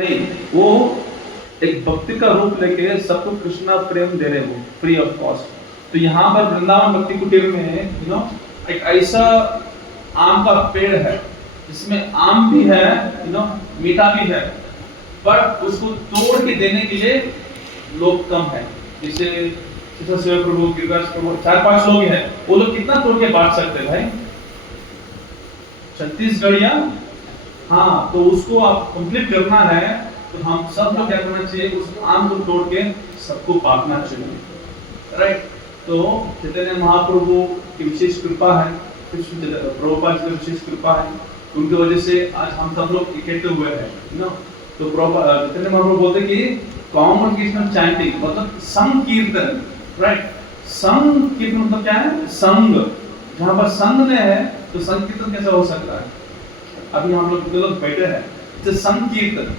नहीं, वो एक भक्ति का रूप लेके सबको कृष्णा प्रेम दे रहे हो फ्री ऑफ कॉस्ट। तो यहाँ पर वृंदावन भक्ति कुटीर में एक ऐसा आम का पेड़ है जिसमें आम भी है, मीठा भी है, पर उसको तोड़ के देने के लिए लोग कम है। जैसे शिव प्रभु, गिरिराज प्रभु, 4-5 लोग हैं, वो लोग कितना तोड़ के बांट सकते हैं भाई? 36 गड़िया। हाँ, तो उसको आप कंप्लीट करना है तो हम सब लोग क्या करना चाहिए, उस आम को तोड़ के सबको बांटना चाहिए, राइट? तो चैतन्य महाप्रभु की विशेष कृपा है, प्रभुपाद की विशेष कृपा है, उनकी वजह से आज हम सब लोग इकट्ठे हुए हैं, तो चैतन्य महाप्रभु बोलते कि कॉन्ग्रेगेशनल चैंटिंग मतलब संकीर्तन, राइट? संकीर्तन मतलब क्या है? संग। जहां पर संग में है तो संकीर्तन कैसे हो सकता है? अभी हम लोग बैठे हैं, इसे संकीर्तन,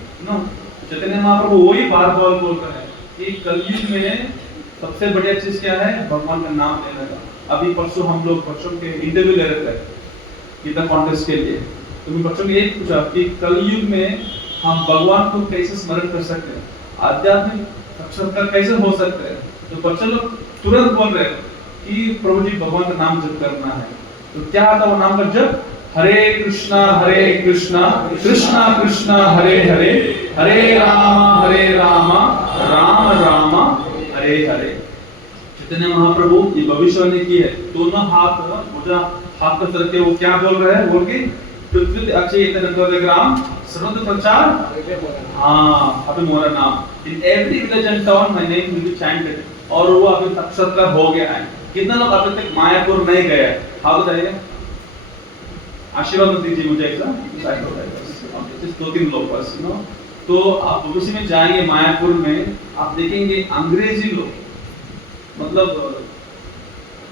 चैतन्य महाप्रभु वही बार बार बोलते हैं कि कलयुग में सबसे बढ़िया चीज क्या है? भगवान का नाम लेने का। अभी परसों हम लोग बच्चों के इंटरव्यू ले रहे थे गीता कॉन्टेस्ट के लिए, तो मैं बच्चों को एक पूछा कि कलयुग में हम भगवान को कैसे स्मरण कर सकते हैं, आध्यात्मिक साक्षात्कार कैसे हो सकते हैं? तो बच्चे लोग तुरंत बोल रहे हैं कि प्रभु जी भगवान का नाम जप करना है। तो क्या आता वो नाम का जप? हरे कृष्णा कृष्णा कृष्णा हरे हरे, हरे राम राम राम हरे हरे। चैतन्य महाप्रभु ये भविष्यवाणी की है, दोनों हाथ पर करके वो क्या बोल रहे हैं? बोल के पृथ्वी अक्षय ग्राम सर्वत्र प्रचार, हाँ, अभी मोरा नाम in every village and town my name will be chanted. और वो अभी साक्षात्कार हो गया है। कितना लोग अभी तक मायापुर नहीं गए? हाँ बताइए, आशीर्वाद दीजिए मुझे एकदम, 2-3 लोग बस। तो आप भविष्य में जाएंगे मायापुर में, आप देखेंगे अंग्रेजी लोग, मतलब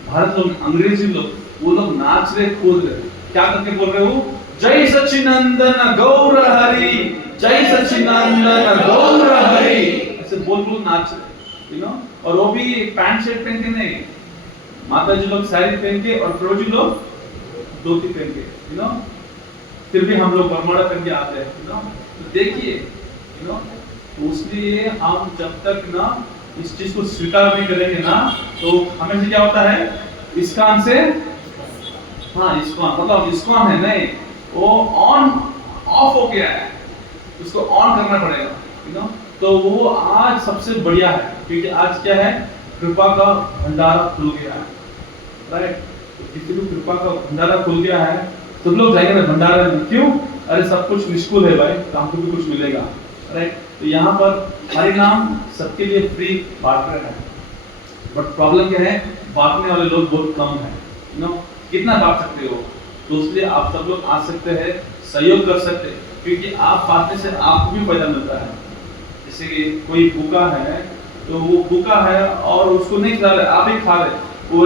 भारत लोग, अंग्रेजी लोग, वो लोग नाच रहे, कूद रहे, क्या करके बोल रहे हो? जय सच्चिदानंद गौर हरि, जय सच्चिदानंद गौर हरि, ऐसे बोल नाच रहे, और वो भी पैंट शर्ट पहन के नहीं, माता जी लोग साड़ी पहन के और प्रभु जी लोग धोती पहन के, फिर भी हम लोग बरमोड़ा पहन के आते हैं, तो देखिए, तो इसलिए हम जब तक ना इस चीज को स्वीकार नहीं करेंगे ना, तो हमें से क्या होता है? इस्कॉन से, हाँ इस्कॉन मतलब इस्कॉन है नहीं, वो ऑन ऑफ हो गया है, उसको ऑन करना पड़ेगा, तो वो आज सबसे बढ़िया है, क्योंकि आज क्या है? कृपा का भंडारा खुल गया है, राइट? किसी भी कृपा का भंडारा खुल गया है, सब लोग जाएंगे ना भंडारा में। क्यों? अरे सब कुछ निष्कुल है भाई, तो हमको भी कुछ मिलेगा, राइट? तो यहाँ पर हरि नाम सबके लिए फ्री बांट रहे हैं, बट प्रॉब्लम क्या है? बांटने वाले लोग बहुत कम है, कितना बांट सकते हो? तो इसलिए आप सब लोग आ सकते हैं, सहयोग कर सकते हैं, क्योंकि आप बांटने से आपको भी फायदा मिलता है। जैसे कि कोई भूखा है, तो वो भूखा है और उसको नहीं खिला रहे, आप ही खा रहे, वो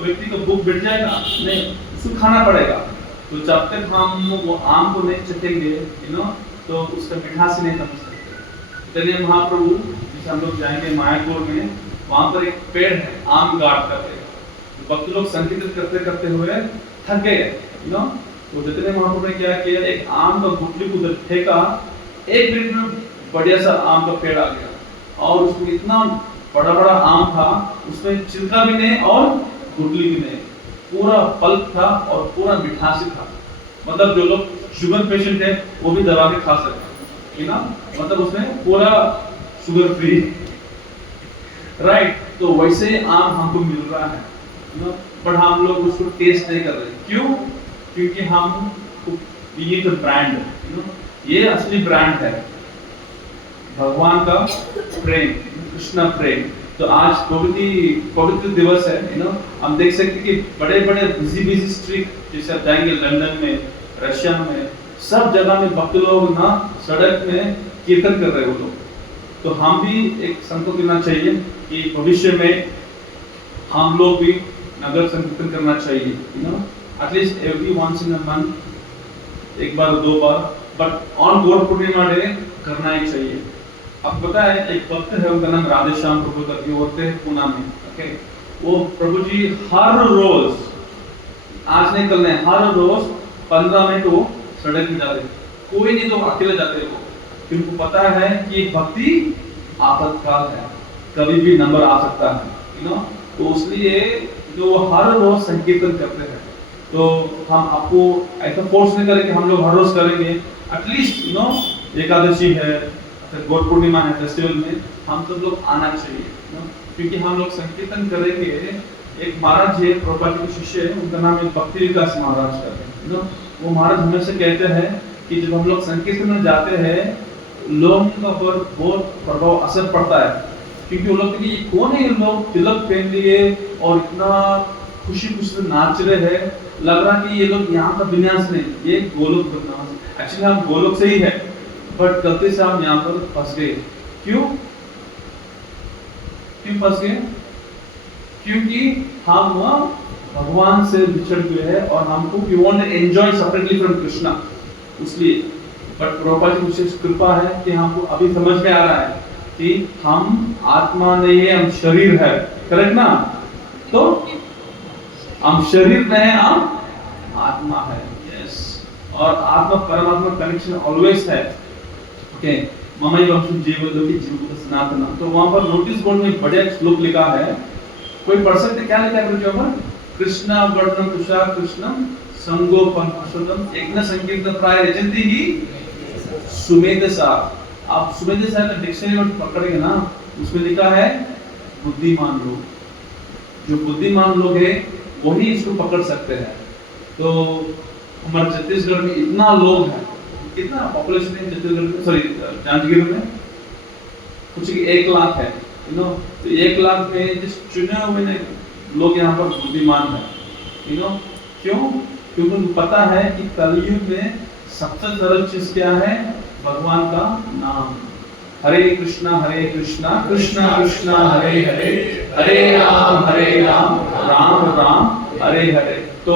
व्यक्ति को भूख मिट जाएगा नहीं, उसको खाना पड़ेगा। तो जब तक हम वो आम को नहीं चखेंगे, तो उसका मिठास नहीं समझ सकते। चलिए महाप्रभु जैसे हम लोग जाएंगे मायापुर में, वहां पर एक पेड़ है आम गाड़ करके, तो भक्त लोग संकीर्तन करते करते हुए थक गए, तो चैतन्य महाप्रभु ने क्या किया? एक आम का गुठली को उधर फेंका, 1 मिनट में बढ़िया सा आम का पेड़ आ गया, और उसमें इतना बड़ा बड़ा आम था, उसमें छिलका भी नहीं और गुठली भी नहीं, पूरा पल्प था और पूरा मिठासी था। मतलब जो लोग शुगर पेशेंट है वो भी दबा के खा सकते हैं, मतलब उसमें पूरा शुगर फ्री, राइट? तो वैसे आम हमको मिल रहा है, बट हम लोग उसको टेस्ट नहीं कर रहे। क्यों? क्योंकि हम ये जो ब्रांड, ये असली ब्रांड है भगवान का प्रेम, कृष्ण प्रेम। तो आज पवित्र दिवस है, हम देख सकते हैं कि बड़े बड़े बिजी स्ट्रीट, जैसे आप जाएंगे लंदन में, रशिया में, सब जगह में भक्त लोग ना सड़क में कीर्तन कर रहे हो लोग। तो हम भी एक संकल्प लेना चाहिए कि भविष्य में हम लोग भी नगर संकीर्तन करना चाहिए, at least every once in a month, 1 बार 2 बार, but on Gaur Purnima day करना ही चाहिए। अब पता है एक भक्त है, उनका नाम राधे श्याम प्रभु करके होते हैं पुणे में, ओके? वो प्रभु जी हर रोज, आज नहीं कल नहीं, हर रोज 15 मिनट वो सड़क में जाते, कोई नहीं तो अकेले जाते वो, उनको पता है कि भक्ति आपातकाल है, कभी भी नंबर आ सकता है, तो इसलिए जो हर रोज संकीर्तन करते हैं, तो हम आपको ऐसा फोर्स नहीं करेंगे हम लोग हर रोज करेंगे, एटलीस्ट एकादशी है, गौर पूर्णिमा है, फेस्टिवल में हम सब लोग आना चाहिए, क्योंकि हम लोग संकीर्तन करेंगे। एक महाराज है, प्रभुपाद के शिष्य है, उनका नाम है भक्ति विकास महाराज का है, वो महाराज हमेशा कहते हैं कि जब हम लोग संकीर्तन में जाते हैं लोगों का ऊपर बहुत प्रभाव असर पड़ता है, क्योंकि वो लोग ये कौन है, लोग तिलक पहन लिए और इतना खुशी खुशी से नाच रहे हैं, लग रहा कि ये लोग यहाँ का विन्यास नहीं, ये गोलोक वृंदावन। एक्चुअली हम गोलोक से ही है, बट गलती से हम यहाँ पर फंस गए। क्यों फंस गए? क्योंकि हम भगवान से बिछड़ गए हैं और हमको we want to enjoy separately from Krishna, इसलिए। बट प्रभुपाद की विशेष कृपा है कि हमको अभी समझ में आ रहा है कि हम आत्मा नहीं है, हम शरीर है, करेक्ट ना? तो हम शरीर नहीं है, हम आत्मा है, यस। और आत्मा परमात्मा कनेक्शन ऑलवेज है, ओके। ममई वंशु जीवलोकी जीवभूत सनातन, तो वहां पर नोटिस बोर्ड में एक बढ़िया श्लोक लिखा है, कोई पढ़ सकते? क्या लिखा है बच्चों पर? कृष्णा वर्णम तुषा कृष्णम संगोपन कुशलम यज्ञ संकीर्तन प्राय रचन्ति ही सुमेध सा। आप सुमेध सा का डिक्शनरी में पकड़ेंगे ना, उसमें लिखा है बुद्धिमान लोग, जो बुद्धिमान लोग हैं वही इसको पकड़ सकते हैं। तो हमारे छत्तीसगढ़ में इतना लोग हैं, कितना पॉपुलेशन है छत्तीसगढ़ में, सॉरी जांजगीर में कुछ 1 लाख है, तो 1 लाख में जिस चुने हुए लोग यहाँ पर बुद्धिमान है, क्यों? क्योंकि उनको पता है कि कलयुग में सबसे सरल चीज क्या है? भगवान का नाम। हरे कृष्णा कृष्णा कृष्णा हरे हरे, हरे राम राम राम हरे हरे। तो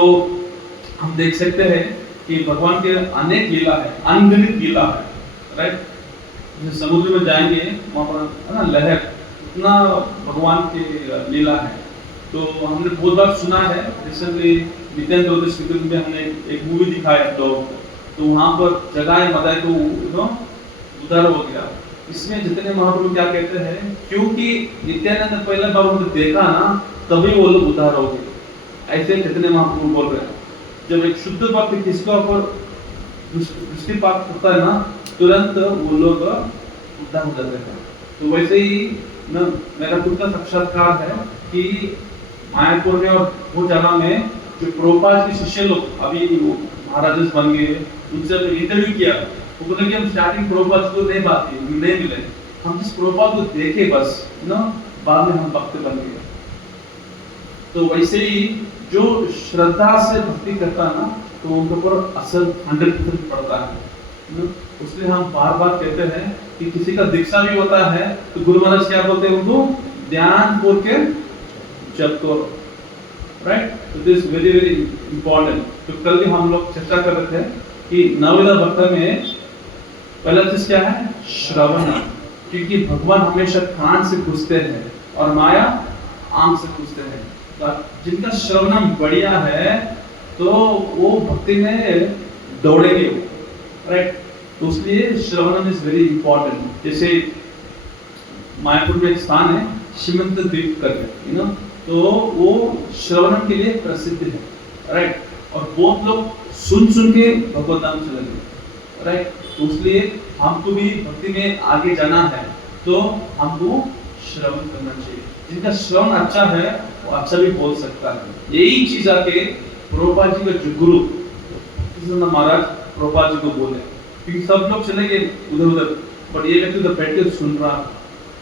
हम देख सकते हैं कि भगवान के अनेक लीला है, अनगिनत लीला है, राइट? जैसे समुद्र में जाएंगे वहां पर है ना लहर, इतना भगवान की लीला है। तो हमने बहुत बार सुना है, रिसेंटली नित्यानंद ज्योतिष में हमने एक मूवी दिखाया तो वहां पर जगाए मदाए को उधार हो गया। इसमें जितने महाप्रभु क्या कहते हैं, क्योंकि नित्यानंद पहले बार उनको देखा ना तभी वो लोग उधार हो गए, ऐसे जितने महाप्रभु बोल रहे हैं। जब एक शुद्ध भक्त किसके ऊपर दृष्टिपात करता है ना, तुरंत वो लोग उद्धार हो जाते हैं। तो वैसे ही न मेरा खुद का साक्षात्कार है कि मायापुर में और वो जगह में जो प्रभुपाद के शिष्य लोग अभी वो महाराज बन गए, उनसे इंटरव्यू किया, वो बोले कि हम स्टार्टिंग प्रभुपाद को नहीं बात की, नहीं मिले, हम जिस प्रभुपाद को देखे बस बाद में हम भक्त बन गए। तो वैसे ही जो श्रद्धा से भक्ति करता है ना, तो उनके ऊपर असर 100% पड़ता है। इसलिए हम बार बार कहते हैं कि किसी का दीक्षा भी होता है तो गुरु महाराज क्या बोलते हैं उनको? ध्यान पूर्वक के जप करो, राइट? तो दिस वेरी वेरी इंपॉर्टेंट। तो कल भी हम लोग चर्चा कर रहे थे कि नवविधा भक्त में पहला चीज क्या है? श्रवण, क्योंकि भगवान हमेशा कान से घुसते हैं और माया आंख से घुसते हैं। तो जिनका श्रवण बढ़िया है तो वो भक्ति में दौड़ेंगे, राइट? तो इसलिए श्रवण इज वेरी इंपॉर्टेंट। जैसे मायापुर में एक स्थान है श्रीमंत द्वीप करके, तो वो श्रवण के लिए प्रसिद्ध है, राइट? और बहुत लोग सुन के भगवत धाम चले गए, राइट? तो इसलिए हमको भी भक्ति में आगे जाना है तो हमको श्रवण करना चाहिए। जिनका श्रवण अच्छा है वो अच्छा भी बोल सकता है। यही चीज आके प्रभुपाद जी का जो गुरु महाराज प्रभुपाद जी को बोले, क्योंकि सब लोग चले गए उधर उधर, बट ये व्यक्ति उधर बैठ के सुन रहा,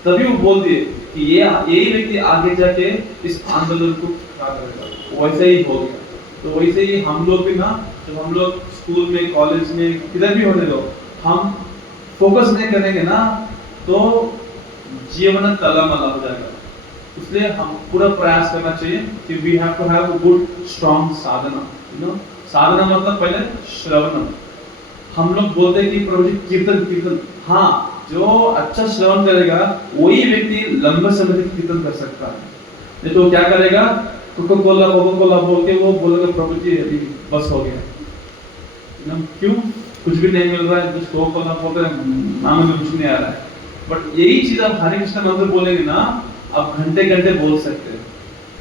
तभी वो बोल दिए कि ये यही व्यक्ति आगे जाके इस आंदोलन को खड़ा करेगा। वैसे ही हो गया। तो वैसे ही हम लोग भी ना, जब हम लोग स्कूल में, कॉलेज में, किधर भी होने दो, हम फोकस नहीं करेंगे ना तो जीवन तलमला हो जाएगा। इसलिए हम पूरा प्रयास करना चाहिए कि we have to have a good strong साधना। साधना मतलब पहले श्रवण। हम लोग बोलते हैं कि प्रभु जी कीर्तन, हाँ, जो अच्छा श्रवण करेगा वही व्यक्ति लंबे समय तक कीर्तन कर सकता है। नहीं तो क्या करेगा? कोको कोला बोल के वो बोलेगा प्रभु जी अभी बस हो गया। क्यों? कुछ भी नहीं मिल रहा है, कुछ तो करना पड़ रहा है, नाम में कुछ नहीं आ रहा है, बट यही चीज आप हरे कृष्ण मंत्र बोलेंगे ना, आप घंटे घंटे बोल सकते हैं,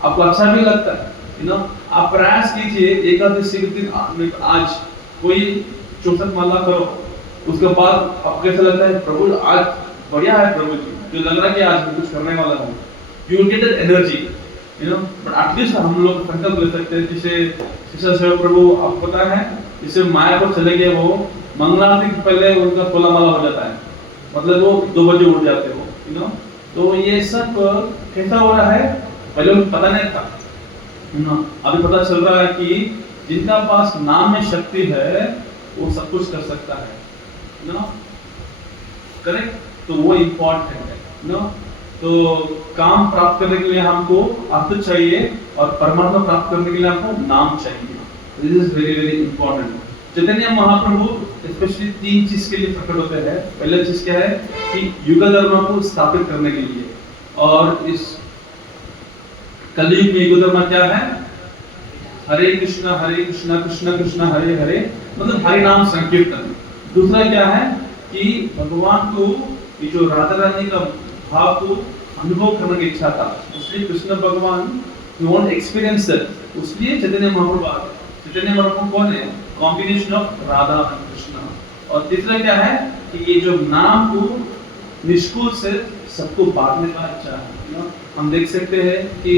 आपको अच्छा भी लगता है, आप प्रयास कीजिए, एकादशी के दिन आज कोई 64 माला करो, उसके बाद आपको कैसा लगता है, प्रभु आज बढ़िया है, प्रभु जी जो लग रहा है कि आज मैं कुछ करने वाला हूँ, you will get that energy, but at least हम लोग संकल्प ले सकते हैं, जिसे शिव प्रभु आपको पता है, जिसे माया को चले गए वो मंगलारती के पहले उनका 16 माला हो जाता है, मतलब वो 2 बजे उठ जाते हो, तो ये सब कैसा हो रहा है, पहले उनको पता नहीं था, अभी पता चल रहा है कि जिनका पास नाम में शक्ति है वो सब कुछ कर सकता है, करेक्ट, तो वो इम्पोर्टेंट है, तो काम प्राप्त करने के लिए हमको अर्थ चाहिए और परमात्मा प्राप्त करने के लिए हमको नाम चाहिए, this is very very important. Chaitanya Mahaprabhu specially 3 चीज के लिए प्रकट होते हैं, पहला चीज क्या है कि युग धर्म को स्थापित करने के लिए, और इस कलयुग में युग धर्म क्या है, हरे कृष्णा कृष्ण कृष्ण हरे हरे, मतलब हरि नाम संकीर्तन। दूसरा क्या है कि भगवान को ये जो राधा रानी का भाव को अनुभव करने की इच्छा था, इसलिए कृष्ण भगवान यू वांट एक्सपीरियंस दैट, इसलिए चैतन्य महाप्रभु आ गए। चैतन्य महाप्रभु कौन है, कॉम्बिनेशन ऑफ राधा और कृष्ण। और तीसरा क्या है कि ये जो नाम को निष्कुल से सबको बांटने का इच्छा है, हम देख सकते हैं कि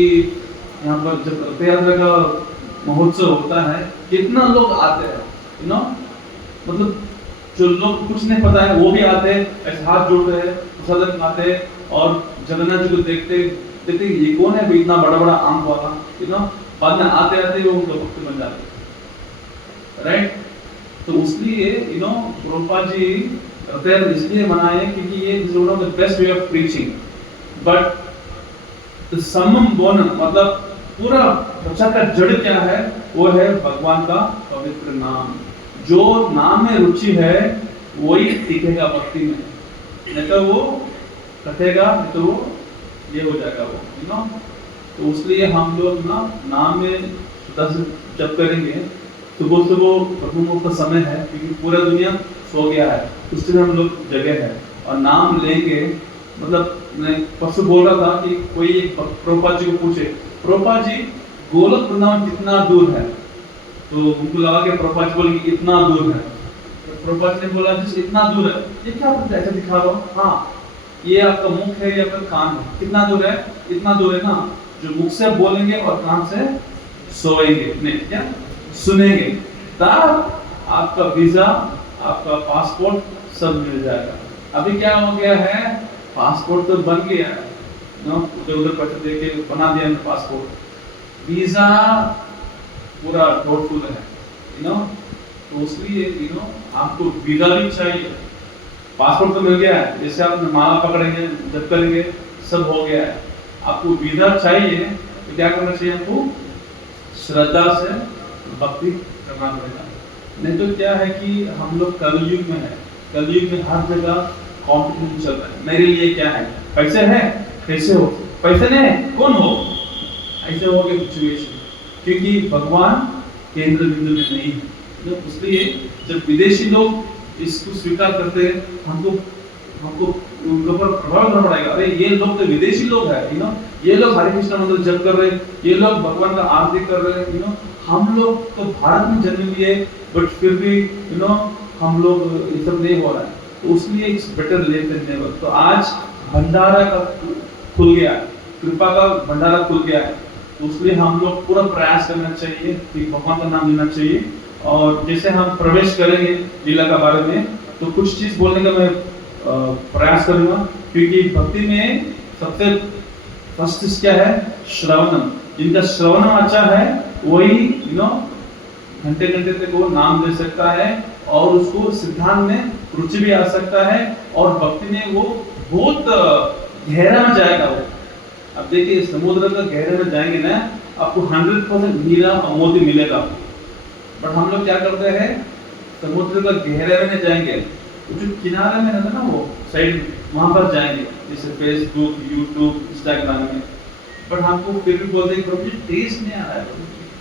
यहाँ पर जब रथ यात्रा का महोत्सव होता है कितना लोग आते हैं, मतलब जो लोग कुछ नहीं पता है वो भी आते हैं, ऐसे हाथ जोड़ते हैं, प्रसाद खाते हैं, और जगन्नाथ जी को देखते देखते ये कौन है भाई इतना बड़ा बड़ा आम वाला, बाद में आते आते वो भक्त बन जाते हैं, राइट। तो इसलिए प्रभुपाद जी रथ यात्रा इसलिए मनाए क्योंकि ये is one of the best way of preaching, but the समम बोनम, मतलब पूरा प्रचार का जड़ क्या है, वो है भगवान का पवित्र नाम। जो नाम में रुचि है वही टिकेगा भक्ति में, नहीं तो वो कटेगा, नहीं तो वो ये हो जाएगा वो, तो इसलिए हम लोग ना नाम में जब करेंगे, सुबह सुबह प्रभु का समय है क्योंकि पूरा दुनिया सो गया है, उस दिन हम लोग जगह है और नाम लेंगे। मतलब मैं परसों बोल रहा था कि कोई प्रभुपाद जी को पूछे, प्रभुपाद जी गोलक वृंदावन कितना दूर है, तो उनको लगा कि प्रभुपाद जी बोले कि इतना दूर है, तो प्रभुपाद ने बोला जिस इतना दूर है, ये क्या ऐसा दिखा रहा हो, हाँ ये आपका मुख है, ये आपका कान है, कितना दूर है, इतना दूर है ना, जो मुख से बोलेंगे और कान से सोएंगे, नहीं क्या सुनेंगे, तब आपका वीजा, आपका पासपोर्ट सब मिल जाएगा। अभी क्या हो गया है, पासपोर्ट तो बन गया है, उधर पैसे देके बना दिया पासपोर्ट, वीजा पूरा डाउटफुल है, तो इसलिए आपको वीजा भी चाहिए। पासपोर्ट तो मिल गया है, जैसे आप माला पकड़ेंगे जब करेंगे सब हो गया है, आपको वीजा चाहिए, तो क्या करना चाहिए, आपको श्रद्धा से भक्ति करना पड़ेगा। नहीं तो क्या है कि हम लोग कलयुग में है, कलयुग में हर जगह कॉम्पिटिशन चल रहा है, मेरे लिए क्या है, पैसे है कैसे हो, पैसे नहीं कौन हो, ऐसे हो गया सिचुएशन, क्योंकि भगवान केंद्र बिंदु में नहीं है। तो इसलिए जब विदेशी लोग इसको स्वीकार करते हैं, हमको उनके ऊपर प्रभाव करना पड़ेगा, अरे ये लोग तो विदेशी लोग हैं, ये लोग हरे कृष्ण मंत्र जप कर रहे हैं, ये लोग भगवान का आरती कर रहे हैं, हम लोग तो भारत में जन्म लिए बट फिर भी हम लोग ये सब नहीं हो रहा है, तो उसलिए it's better late than never. तो आज भंडारा का खुल गया, कृपा का भंडारा खुल गया है, तो उसलिए हम लोग पूरा प्रयास करना चाहिए कि भगवान का नाम लेना चाहिए। और जैसे हम प्रवेश करेंगे लीला का बारे में, तो कुछ चीज बोलने का मैं प्रयास करूंगा, क्योंकि भक्ति में सबसे फर्स्ट चीज क्या है, श्रवणम। जिनका श्रवणम अच्छा है वही घंटे घंटे तक वो नाम ले सकता है और उसको सिद्धांत में रुचि भी आ सकता है और भक्ति में वो बहुत गहरा में जाएगा वो। अब देखिए समुद्र का गहरे में जाएंगे ना, आपको 100% हीरा और मोती मिलेगा, बट हम लोग क्या करते हैं, समुद्र का गहरे में नहीं जाएंगे, जो किनारे में रहता है ना वो साइड, वहां पर जाएंगे, जैसे फेसबुक, यूट्यूब, इंस्टाग्राम में, बट हमको फिर भी बोलते हैं प्रभु जी टेस्ट नहीं आ रहा है,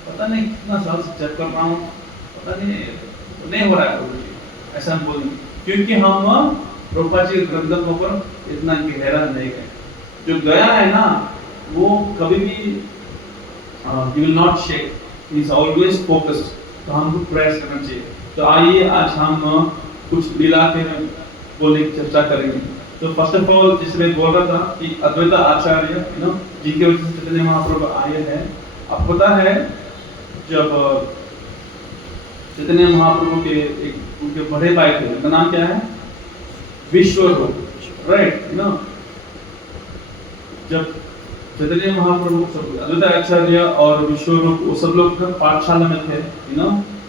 पता नहीं कितना साल से चेक कर रहा हूँ, पता नहीं हो रहा है प्रभु जी, ऐसा हम बोलेंगे, क्योंकि हम प्रभुपाद जी के ग्रंथों पर इतना गहरा नहीं गए। जो गया है ना वो कभी भी he will not shake, he is always focused। तो हमको प्रयास करना चाहिए। तो आइए आज हम कुछ मिला के बोलने की चर्चा करेंगे। तो फर्स्ट ऑफ ऑल जिसमें मैं बोल रहा था कि अद्वैत आचार्य जिनके वजह से चैतन्य महाप्रभु आए हैं। अब पता है जब चैतन्य महाप्रभु के एक उनके बड़े भाई थे, उनका नाम क्या है? विश्वरूप, राइट। जब चैतन्य महाप्रभु सब अद्वैत आचार्य और विश्वरूप वो सब लोग पाठशाला में थे,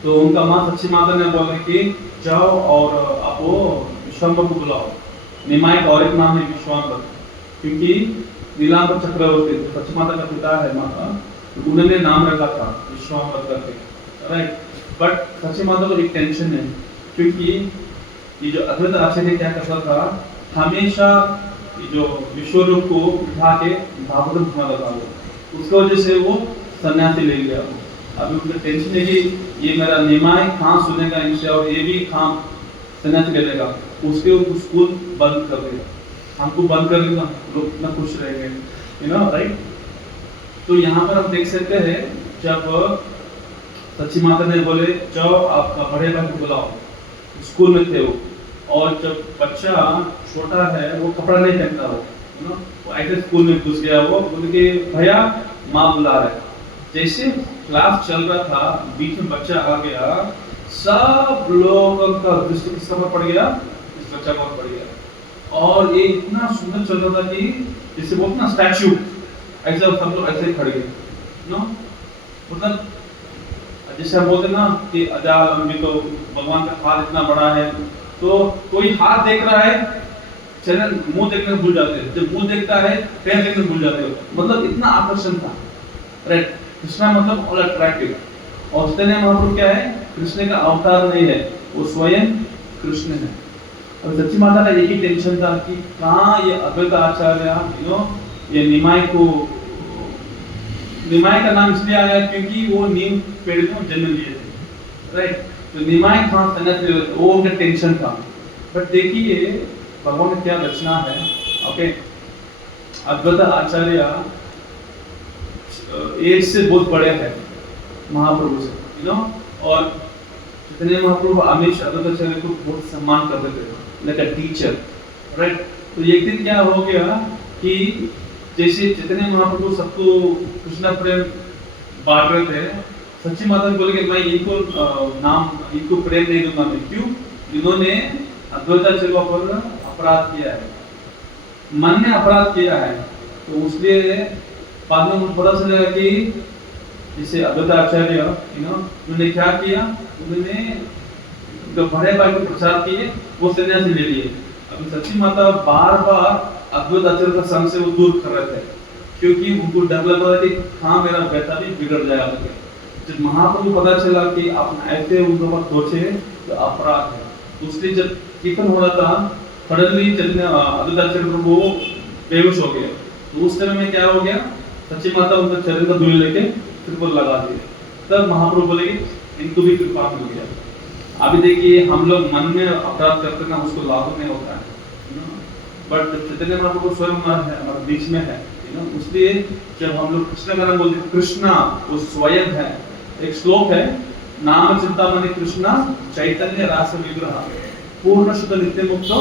तो उनका माँ सच्ची माता ने बोला कि जाओ और आप वो विश्वाम्बर को बुलाओ। निमाई का और एक नाम है विश्वाम्बर, क्योंकि नीलांबर चक्रवर्ती सच्ची माता का पिता है माता, उन्होंने नाम रखा था विश्वाम्बर करके, राइट। बट सच्ची माता को एक टेंशन है, क्योंकि ये जो अद्वैत आचार्य क्या करता था, हमेशा ये जो विश्वरूप को उठा के भागवत घुमाता था, उसकी वजह से वो सन्यासी ले गया। अभी उनका टेंशन है कि ये मेरा निमाई कहाँ सुनेगा इनसे, और ये भी कहाँ सन्यासी ले लेगा, उसके स्कूल बंद कर देगा, हमको बंद कर देगा, लोग इतना खुश रहेंगे, राइट। तो यहाँ पर हम देख सकते हैं जब सच्ची माता ने बोले जाओ आपका बड़े भाई को बुलाओ, स्कूल में थे वो, और जब बच्चा छोटा है वो कपड़ा नहीं पहनता वो ऐसे स्कूल में घुस गया, वो बोले कि भैया माँ बुला रहे। जैसे क्लास चल रहा था, बीच में बच्चा आ गया, सब लोगों का दृष्टि किसका पर पड़ गया? इस बच्चा पर पड़ गया। और ये इतना सुंदर चल रहा था कि जैसे वो ना स्टैच्यू, ऐसे सब लोग ऐसे खड़े गए, मतलब जैसे हम बोलते ना कि अजाल अम्बी तो भगवान का हाथ इतना बड़ा है, तो कोई हाथ देख रहा है, चरण मुंह देखने भूल जाते हैं, जब मुंह देखता है पैर देखने भूल जाते हो, मतलब इतना आकर्षण था, राइट। कृष्णा मतलब ऑल अट्रैक्टिव। और चैतन्य महाप्रभु क्या है? कृष्ण का अवतार नहीं है, वो स्वयं कृष्ण है। और सच्ची माता का एक ही टेंशन था कि कहाँ ये अद्वैत आचार्य ये निमाई का नाम इसलिए आया क्योंकि वो नीम पेड़ में जन्म लिए थे, राइट। तो निमाई कहाँ सन्यासी, वो उनका टेंशन था। बट देखिए भगवान ने क्या रचना है, ओके। अद्वैत आचार्य एज से बहुत बड़े हैं महाप्रभु से, और चैतन्य महाप्रभु हमेशा अद्वैत आचार्य को बहुत सम्मान करते थे, लाइक अ टीचर, राइट। तो एक दिन क्या हो गया कि जैसे चैतन्य महाप्रभु सबको कृष्ण प्रेम बांट रहे थे, सच्ची माता ने बोले कि मैं इनको प्रेम नहीं दूंगा मैं, क्यों? इन्होंने अद्वैत आचार्य पर अपराध किया है, मन ने अपराध किया है। तो इसलिए बाद में मुझे पता चलेगा कि जैसे अद्वैत आचार्य उन्होंने क्या किया, उन्होंने जो बड़े भाई को प्रचार किए, वो सन्यासी ले लिए। अभी सच्ची माता बार बार अद्वैत आचार्य का संग से वो दूर कर रहे थे, क्योंकि उनको डर लग रहा था कि हाँ मेरा बेटा भी बिगड़ जाएगा। जब महाप्रभु पता चला कि आप ऐसे उनके ऊपर सोचे तो अपराध है, उसलिए जब कीर्तन हो रहा था, सडनली अद्वैत आचार्य प्रभु बेहोश हो गए। तो उस समय में क्या हो गया, सच्ची माता उनका चरण का धूल लेके सिर पर लगा दिए, तब महाप्रभु बोले इनको भी कृपा मिल गया। अभी देखिए हम लोग मन में अपराध करते ना, उसको लागू नहीं होता है, बट चैतन्य महाप्रभु स्वयं है हमारे बीच में है, इसलिए जब हम लोग कृष्ण का नाम बोलते, कृष्णा वो स्वयं है। एक श्लोक है, नाम चिंतामणि कृष्णा चैतन्य रास विग्रह पूर्ण शुद्ध नित्य मुक्तो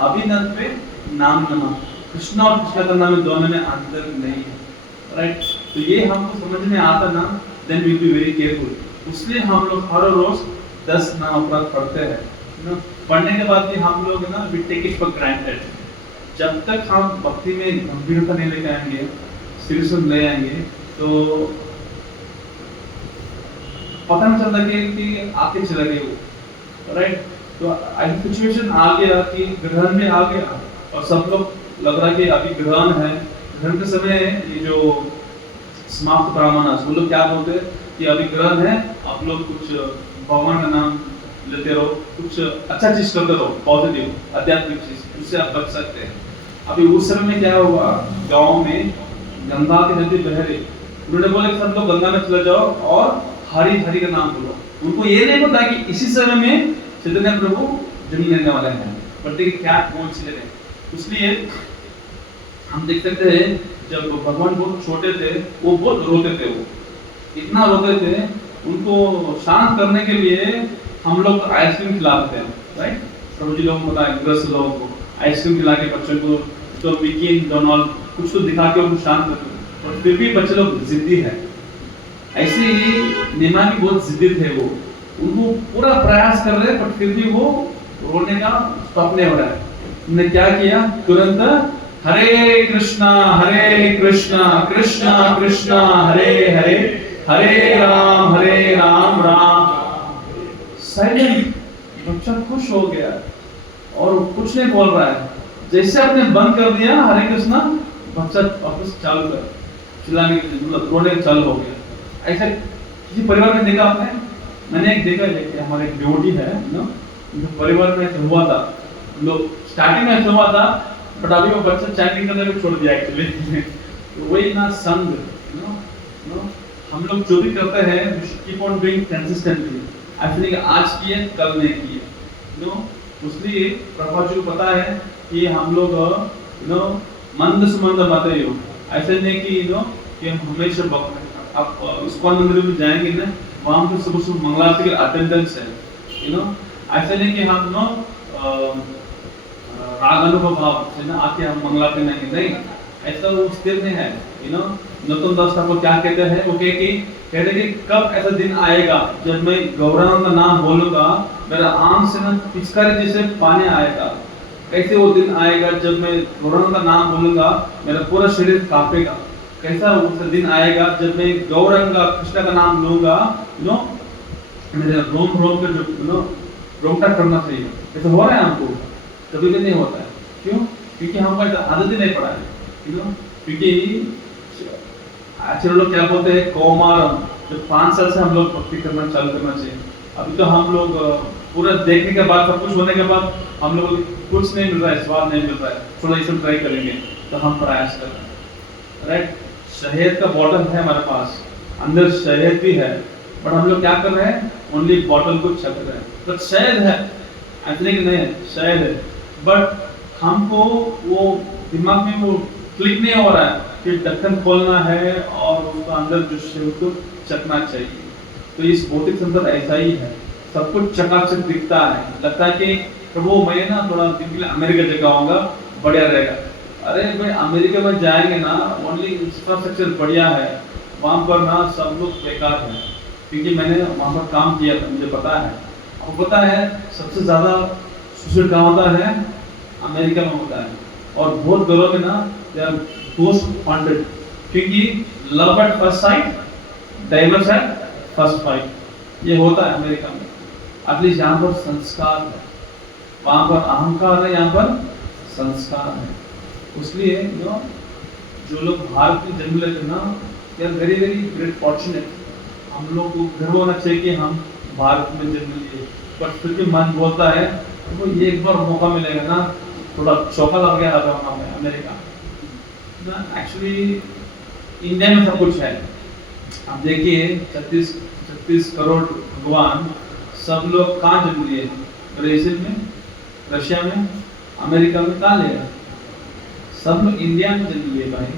अभिनत्वे नाम नमः। कृष्णा और कृष्ण का नाम दोनों में अंतर नहीं है, राइट। तो ये हमको समझ में आता ना, then we be very careful. इसलिए हम लोग हर रोज 10 नाम अपराध पढ़ते हैं, पढ़ने के बाद भी हम लोग ना we take it for granted. जब तक हम भक्ति में गंभीरता नहीं लेके आएंगे, सीरियस ले आएंगे, तो पता नहीं चलता कि आके चला गया वो, राइट। तो ऐसी सिचुएशन आ गया कि ग्रहण में आ गया, और सब लोग लग रहा कि अभी ग्रहण है, ग्रहण के समय ये जो समाप्त ब्राह्मण वो लोग क्या बोलते हैं कि अभी ग्रहण है, आप लोग कुछ भगवान का नाम लेते रहो, कुछ अच्छा चीज करते रहो, पॉजिटिव आध्यात्मिक चीज, उससे आप बच सकते हैं। अभी उस समय में क्या हुआ, गांव में गंगा की नदी बह रही, उन्होंने बोले सब लोग गंगा में चले जाओ और हरि हरि का नाम बोलो। उनको ये नहीं पता कि इसी समय में चैतन्य प्रभु जन्म लेने वाले हैं, बट देखिए क्या कोइंसिडेंस है। इसलिए हम देख सकते हैं जब भगवान बहुत छोटे थे वो बहुत रोते थे, वो इतना रोते थे, उनको शांत करने के लिए हम लोग आइसक्रीम खिलाते हैं, राइट। प्रभु जी लोग बताए ग्रस्त लोगों को आइसक्रीम खिला के बच्चों को तो मिकी डोनाल्ड कुछ तो दिखा के उनको शांत करते हैं, और फिर भी बच्चे लोग जिद्दी है। ऐसे ही नीमा भी बहुत जिद्दी थे, वो उनको पूरा प्रयास कर रहे हैं पर फिर भी वो रोने का स्टॉप नहीं हो रहा है। उन्होंने क्या किया, तुरंत हरे कृष्णा कृष्णा कृष्णा हरे हरे, हरे राम राम। साइलेंट, बच्चा खुश हो गया और कुछ नहीं बोल रहा है। जैसे आपने बंद कर दिया हरे कृष्णा, बच्चा वापस चालू कर चिल्लाने के मतलब रोने चालू हो गया। ऐसा किसी परिवार में देखा आपने? मैंने एक देखा है कि हमारे एक ड्यूटी है ना, परिवार में हुआ था, लोग स्टार्टिंग में हुआ था, बट अभी वो बच्चा चैटिंग करने में छोड़ दिया एक्चुअली। वही ना संग, हम लोग जो भी करते हैं we should keep on doing consistently। ऐसे नहीं कि आज किए कल नहीं किए, उसलिए प्रभु जी को पता है कि हम लोग मंद से मंद मत ही हो। ऐसे नहीं कि कि हम हमेशा आप इस्कॉन मंदिर में जाएंगे ना, वहाँ पे सुबह सुबह मंगला आरती का अटेंडेंस है, ऐसे नहीं कि हम राग अनुभव भाव से ना आके हम मंगला आरती नहीं, ऐसा वो स्थिर में है। नतुन दास ठाकुर क्या कहते हैं, वो कहते कि कब ऐसा दिन आएगा जब मैं गौरांग का नाम बोलूंगा मेरा आंख से ना पिचकारी जैसे पानी आएगा। कैसे वो दिन आएगा जब मैं गौरांग का नाम बोलूंगा मेरा पूरा शरीर कांपेगा। कैसा वो दिन आएगा जब मैं गौरांग का कृष्ण का नाम लूंगा, मेरे रोम रोम के जो रोमटा करना चाहिए। ऐसा हो रहा है हमको? कभी भी नहीं होता है। क्यों? क्योंकि हमको आदत ही नहीं पड़ा है। क्योंकि आचार्य लोग क्या बोलते हैं, कौमारम, जब 5 साल से हम लोग भक्ति करना चालू करना चाहिए। अभी तो हम लोग पूरा देखने के बाद, सब कुछ होने के बाद हम लोग कुछ नहीं मिल रहा है, स्वाद नहीं मिल रहा है, थोड़ा इसे ट्राई करेंगे तो हम प्रयास कर रहे हैं, राइट। शहद का बॉटल है हमारे पास, अंदर शहद भी है, बट हम लोग क्या कर रहे हैं, ओनली बॉटल को छक रहे हैं। बट शहद है, ऐसे नहीं है, शहद है, बट हमको वो दिमाग में वो क्लिक नहीं हो रहा है कि ढक्कन खोलना है और उसका अंदर जो शहद को चखना चाहिए। तो इस भौतिक संसार ऐसा ही है, सब कुछ चकाचक दिखता है, लगता है कि प्रभु मैं ना थोड़ा दिन के लिए अमेरिका जगह आऊंगा, बढ़िया रहेगा। अरे भाई अमेरिका में जाएंगे ना, ओनली इंफ्रास्ट्रक्चर बढ़िया है, वहाँ पर ना सब लोग बेकार है। क्योंकि मैंने वहाँ पर काम किया था, मुझे पता है। आपको पता है सबसे ज्यादा सुसाइड कहाँ होता है? अमेरिका में होता है। और बहुत घरों में ना दे आर दोस्त फंडेड, क्योंकि love at first sight, diverse at first fight, ये होता है अमेरिका में। एटलीस्ट यहाँ पर संस्कार है, वहाँ पर अहंकार है, यहाँ पर संस्कार है। इसलिए जो लोग भारत में जन्म लेते ना, they are very very great fortunate. हम लोग को गर्व होना चाहिए कि हम भारत में जन्म लिए, पर फिर भी मन बोलता है तो ये एक बार मौका मिलेगा ना, थोड़ा चौका लग गया था वहाँ में अमेरिका ना। एक्चुअली इंडिया में सब कुछ है। आप देखिए 36 करोड़ भगवान, सब लोग कहाँ जन्म लिए? ब्राजील में, रशिया में, अमेरिका में, कहाँ लिया? सब लोग इंडिया में जन्म लिए भाई।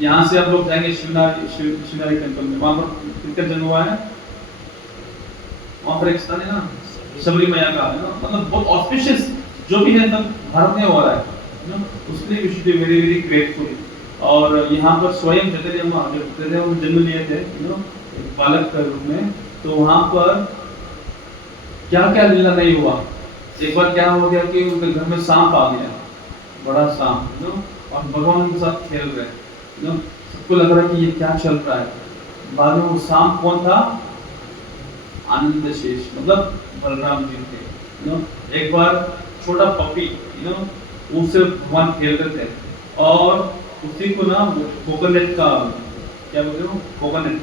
यहाँ से आप लोग जाएंगे शिवनारी टेम्पल में, वहाँ पर किसका जन्म हुआ है? वहाँ पर एक स्थान है ना, सबरी मैया का है ना, मतलब बहुत ऑस्पिशियस जो भी है सब भारत में हो रहा है। उसके लिए we should be very very grateful. और यहाँ पर स्वयं चैतन्य जन्म लिए थे बालक के रूप में, तो वहाँ पर क्या क्या लीला नहीं हुआ। एक बार क्या हो गया कि उनके घर में सांप आ गया, बड़ा सांप, और भगवान उनके साथ खेल रहे, सबको लग रहा है कि ये क्या चल रहा है। बाद में वो सांप कौन था? आनंद शेष, मतलब बलराम जी थे। एक बार छोटा पपी, उससे भगवान खेल रहे थे, और उसी को ना कोकोनट का, क्या बोलते हो, कोकोनट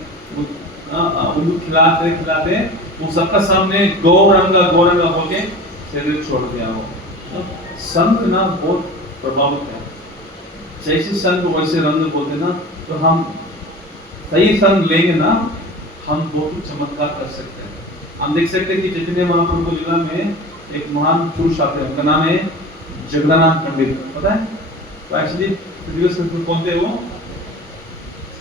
उनको खिलाते खिलाते वो सबका सामने गौरंगा होके शरीर छोड़ दिया। वो संत ना बहुत प्रभावित है, जैसे संत वैसे रंग बोलते ना, तो हम सही संग लेंगे ना, हम बहुत चमत्कार कर सकते हैं। हम देख सकते हैं कि चैतन्य महाप्रभु को लीला में एक महान पुरुष आते हैं, उनका नाम है जगन्नाथ पंडित, पता है? तो एक्चुअली कौन थे वो?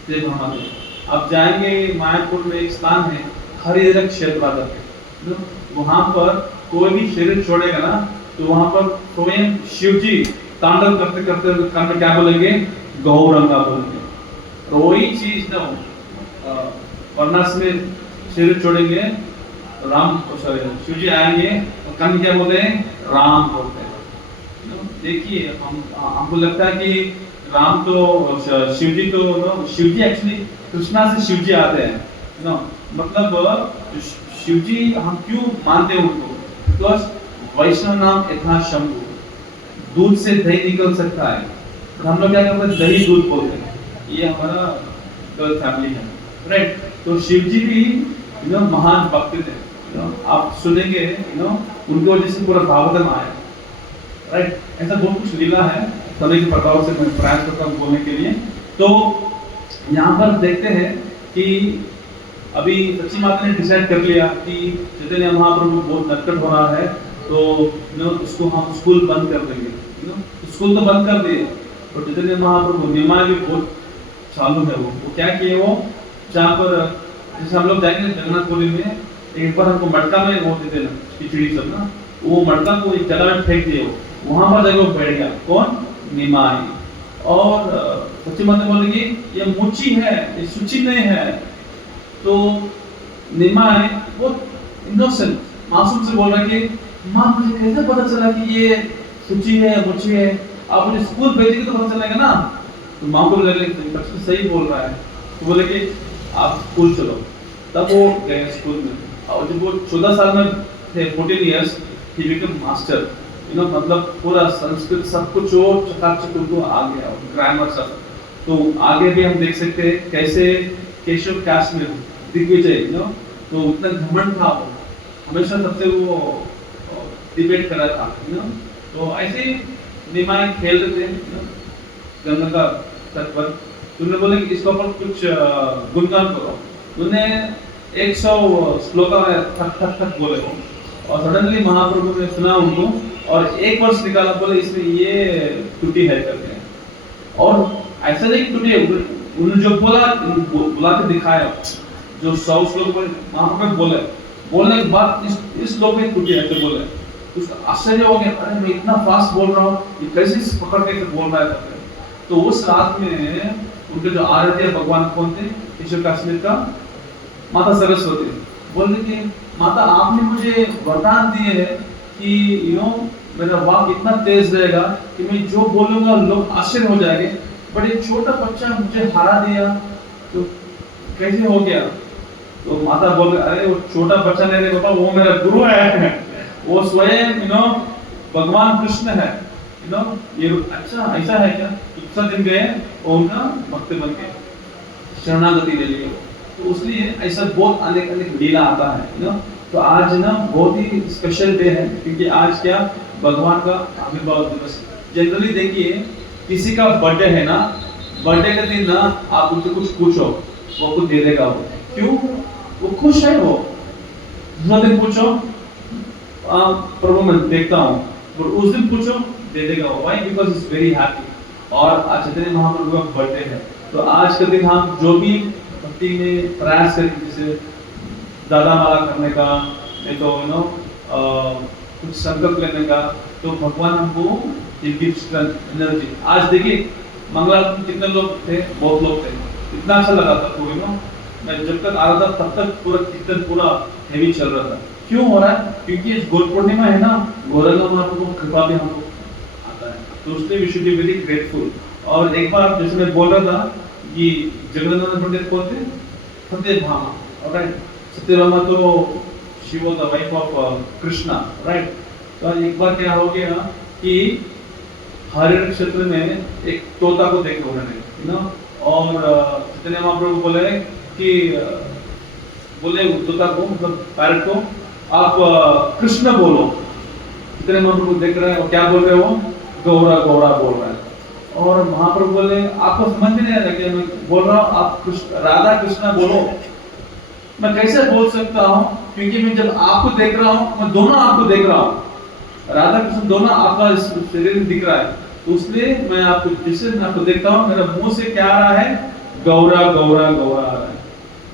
देव हमारे। अब जाएंगे मायापुर में एक स्थान है हरिहर क्षेत्र करके, वहां पर कोई भी शरीर छोड़ेगा ना तो वहां पर स्वयं शिव जी तांडव करते करते कान में क्या बोलेंगे? गौरंगा बोलेंगे। और वही चीज ना वाराणसी में शरीर छोड़ेंगे राम, सॉरी शिव जी आएंगे और कान में क्या बोलते हैं? राम बोलते हैं। देखिए हमको लगता है कि राम तो शिव जी तो शिव जी एक्चुअली कृष्णा से शिव जी आते हैं, मतलब शिव जी हम क्यों मानते हैं उनको? बिकॉज वैष्णव नाम इतना शंभु, दूध से दही निकल सकता है, और हम लोग क्या करते हैं? दही दूध बोलते हैं। ये हमारा फैमिली है, राइट? तो शिव जी भी महान भक्त थे, आप सुनेंगे उनकी वजह से पूरा भागवतम आया, राइट? ऐसा बहुत कुछ लीला है, समय के प्रभाव से मैं प्रयास करता हूँ बोलने के लिए। तो यहाँ पर देखते हैं कि अभी सच्ची माता ने डिसाइड कर लिया कि चैतन्य महाप्रभु बहुत नटखट हो रहा है, तो उसको हम स्कूल बंद कर देंगे। स्कूल तो बंद कर दिए, और चैतन्य महाप्रभु निमाय भी बहुत चालू है। वो क्या किए? वो जहाँ पर जैसे हम लोग जाएंगे जगन्नाथपुरी में, एक बार हमको मटका में वो देते ना खिचड़ी सब ना, वो मटका को एक जगह में फेंक दिए, वहां पर जाके वो बैठ गया। कौन? निमाई। और सच्ची माता बोलेगी ये मुची है, ये सुची नहीं है। तो निमाई वो इनोसेंट मासूम से बोल रहा है कि माँ मुझे कैसे पता चला कि ये सुची है मुची है? आप मुझे स्कूल भेजेंगे तो पता चलेगा ना। तो माँ को लगे बच्चा सही बोल रहा है, तो बोले कि आप स्कूल चलो। तब वो गए स्कूल में, और जब वो 14 साल में थे, 14 इयर्स, ही बिकम मास्टर, मतलब पूरा संस्कृत सब कुछ वो चकाचक उनको आ गया, ग्रामर सब। तो आगे भी हम देख सकते हैं कैसे केशव काश्मीर दिग्विजय, तो उतना घमंड था, वो हमेशा सबसे वो डिबेट कर रहा था, तो ऐसे निमाई खेल रहे थे गंगा का तट पर। तुमने बोले कि इसके ऊपर कुछ गुणगान करो, उन्होंने 100 श्लोका ठक ठक ठक बोले वो, और सडनली महाप्रभु ने सुना उनको और एक वर्ष निकाला, बोले इसमें ये त्रुटि है करके। और ऐसा नहीं कि त्रुटि, उन्होंने जो बुला के दिखाया, जो 100 श्लोक महाप्रभु बोलने के बाद इस श्लोक में त्रुटि है बोले, उसका आश्चर्य हो गया, अरे मैं इतना फास्ट बोल रहा हूँ, ये कैसे पकड़ के बोल रहा है करके। तो उस रात में उनके जो आराध्य भगवान कौन थे? केशव काश्मीर का माता सरस्वती। बोलने की माता आपने मुझे वरदान दिए है कि मेरा वाक इतना तेज रहेगा कि मैं जो बोलूंगा लोग आश्चर्य हो जाएंगे, बट एक छोटा बच्चा मुझे हरा दिया, तो कैसे हो गया? तो माता बोल रहे, अरे वो छोटा बच्चा नहीं रे बाबा, वो मेरा गुरु है, वो स्वयं भगवान कृष्ण है। ये अच्छा ऐसा है क्या? इतना दिन गए और उनका भक्त बन गए, शरणागति ले लिए। तो इसलिए ऐसा बहुत अनेक अनेक लीला आता है। तो आज ना बहुत ही स्पेशल डे है, क्योंकि आज क्या? भगवान का आविर्भाव दिवस। जनरली देखिए किसी का बर्थडे है ना, बर्थडे के दिन ना आप उनसे कुछ पूछो, वो कुछ दे देगा। वो क्यों? वो खुश है। वो दूसरा दिन पूछो, प्रभु मैं देखता हूँ, और उस दिन पूछो, दे देगा वो। Why? Because is very happy. और आज चैतन्य महाप्रभु का बर्थडे है, तो आज के दिन हम जो भी भक्ति में प्रयास करें, जैसे दादा माला करने का, नहीं तो कुछ संकल्प लेने का, तो भगवान हमको एनर्जी। आज देखिए मंगलारती कितने लोग थे? बहुत लोग थे, इतना अच्छा लगा था पूरे मैं जब तक आ रहा था तब तक पूरा कीर्तन पूरा हेवी चल रहा था। क्यों हो रहा है? क्योंकि गुरु पूर्णिमा है ना, गौरंगा महाप्रभु की कृपा भी हमको आता है, तो उसलिए we should be very grateful. और एक बार जैसे मैं बोल रहा था कि जगन्नाथ पंडित कौन थे? सत्यभामा, राइट? सत्यभामा तो she was the wife of Krishna, right? तो एक बार क्या हो गया कि हरिहर क्षेत्र में एक तोता को देखे उन्होंने, और चैतन्य महाप्रभु बोले कि बोले तोता को, मतलब पैरट को, आप कृष्ण बोलो। चैतन्य महाप्रभु देख रहे हैं और क्या बोल रहे हो? गौरा गौरा बोल रहे हैं। और महाप्रभु बोले आपको समझ में नहीं आ रहा कि मैं बोल रहा हूँ, आप राधा कृष्णा बोलो। मैं कैसे बोल सकता हूँ, क्योंकि मैं जब आपको देख रहा हूँ, मैं दोनों आपको देख रहा हूँ, राधा कृष्ण दोनों आपका शरीर में दिख रहा है, तो इसलिए मैं आपको, जिससे मैं आपको देखता हूँ, मेरा मुंह से क्या आ रहा है, गौरा गौरा गौरा आ रहा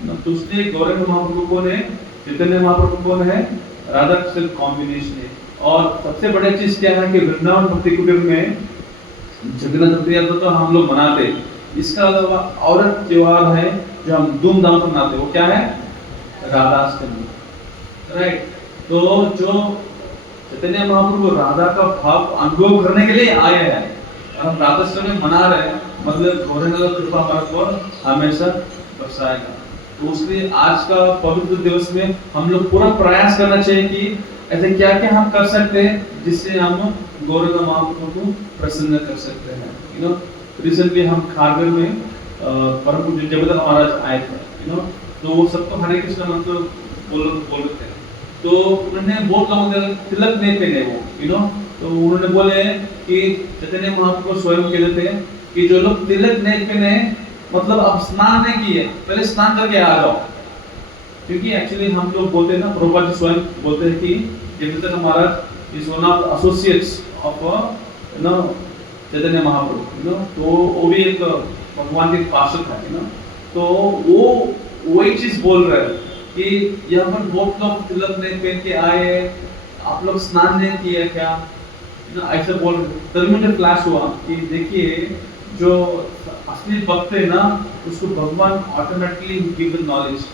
है। तो इसलिए गौरंग महाप्रभु कौन है, चैतन्य महाप्रभु कौन है, राधा कृष्ण कॉम्बिनेशन है। और सबसे बड़ी चीज क्या है कि वृंदावन भक्ति कुटीर में जगन्नाथ यात्रा तो हम लोग मनाते, इसका अलावा और एक त्योहार है जो हम धूमधाम से मनाते, वो क्या है, राधाष्टमी, राइट। तो जो चैतन्य महाप्रभु राधा का भाव अनुभव करने के लिए आए हैं, और हम राधाष्टमी मना रहे हैं, मतलब गौरंग का कृपा हमारे पर हमेशा बरसाएगा। तो उसलिए आज का पवित्र दिवस में हम लोग पूरा प्रयास करना चाहिए कि ऐसे क्या क्या हम कर सकते हैं जिससे हम गौरंग महाप्रभु को प्रसन्न कर सकते हैं। यू नो, रिसेंटली हम खारगर में परम पूज्य जगन्नाथ महाराज आए थे, यू नो, तो वो सब तो हरे कृष्ण मंत्र बोल रहे थे, तो उन्होंने बहुत लोगों तिलक नहीं पहने वो, यू नो, तो उन्होंने बोले कि चैतन्य महाप्रभु स्वयं कहते थे कि जो लोग तिलक नहीं पहने, मतलब आप स्नान नहीं किए, पहले स्नान करके आ जाओ। क्योंकि एक्चुअली हम लोग बोलते हैं ना, प्रभुपाद जी स्वयं बोलते हैं कि जगन्नाथ महाराज is one of associates of you know Chaitanya Mahaprabhu, you know, तो वो भी एक भगवान के पार्षद है, यू नो, तो वो वही चीज बोल रहे हैं कि यहाँ पर बहुत लोग तिलक नहीं पहन के आए, आप लोग स्नान नहीं किए क्या, ऐसा बोल रहे। तभी मुझे फ्लैश हुआ कि देखिए जो असली भक्त है ना, उसको भगवान ऑटोमेटिकली गिव द नॉलेज,